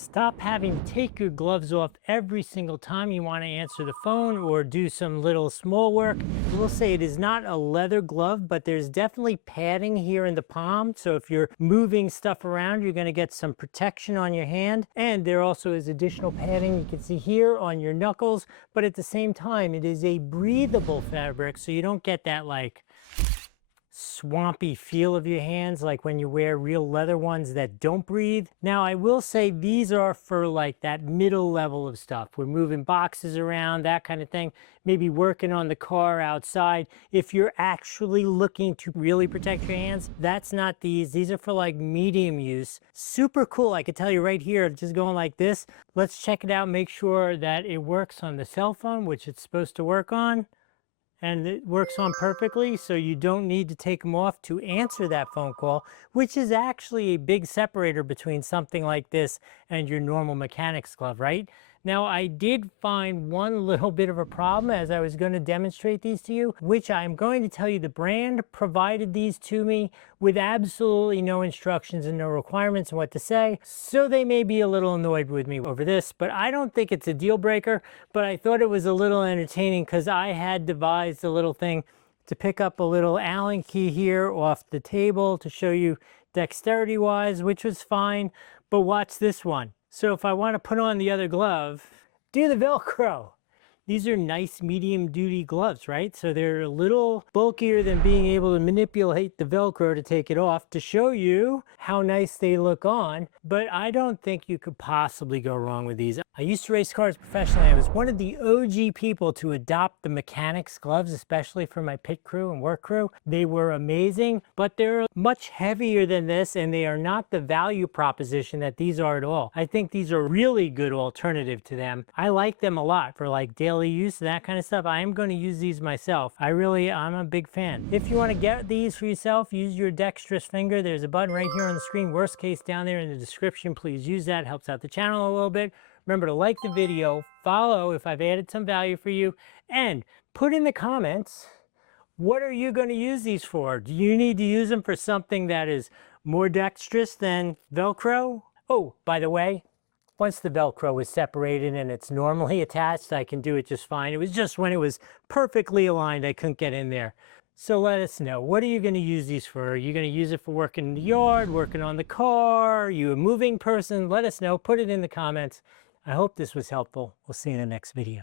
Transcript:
Stop having to take your gloves off every single time you want to answer the phone or do some little small work. I will say it is not a leather glove, but there's definitely padding here in the palm. So if you're moving stuff around, you're going to get some protection on your hand. And there also is additional padding you can see here on your knuckles. But at the same time, it is a breathable fabric, so you don't get that like swampy feel of your hands like when you wear real leather ones that don't breathe. Now I will say these are for like that middle level of stuff. We're moving boxes around, that kind of thing, maybe working on the car outside. If you're actually looking to really protect your hands, that's not these. These are for like medium use. Super cool. I can tell you right here, just going like this. Let's check it out, make sure that it works on the cell phone, which it's supposed to work on. And it works on perfectly, so you don't need to take them off to answer that phone call, which is actually a big separator between something like this and your normal mechanic's glove, right? Now, I did find one little bit of a problem as I was going to demonstrate these to you, which I'm going to tell you the brand provided these to me with absolutely no instructions and no requirements on what to say. So they may be a little annoyed with me over this, but I don't think it's a deal breaker. But I thought it was a little entertaining because I had devised a little thing to pick up a little Allen key here off the table to show you dexterity wise, which was fine. But watch this one. So if I want to put on the other glove, do the Velcro. These are nice medium duty gloves, right? So they're a little bulkier than being able to manipulate the Velcro to take it off to show you how nice they look on. But I don't think you could possibly go wrong with these. I used to race cars professionally. I was one of the OG people to adopt the mechanics gloves, especially for my pit crew and work crew. They were amazing, but they're much heavier than this, and they are not the value proposition that these are at all. I think these are a really good alternative to them. I like them a lot for like daily use, that kind of stuff. I am going to use these myself. I'm a big fan. If you want to get these for yourself, use your dexterous finger. There's a button right here on the screen. Worst case down there in the description. Please use that. Helps out the channel a little bit. Remember to like the video, follow if I've added some value for you, and put in the comments, what are you going to use these for? Do you need to use them for something that is more dexterous than Velcro? Oh, by the way, once the Velcro is separated and it's normally attached, I can do it just fine. It was just when it was perfectly aligned, I couldn't get in there. So let us know, what are you going to use these for? Are you going to use it for working in the yard, working on the car? Are you a moving person? Let us know. Put it in the comments. I hope this was helpful. We'll see you in the next video.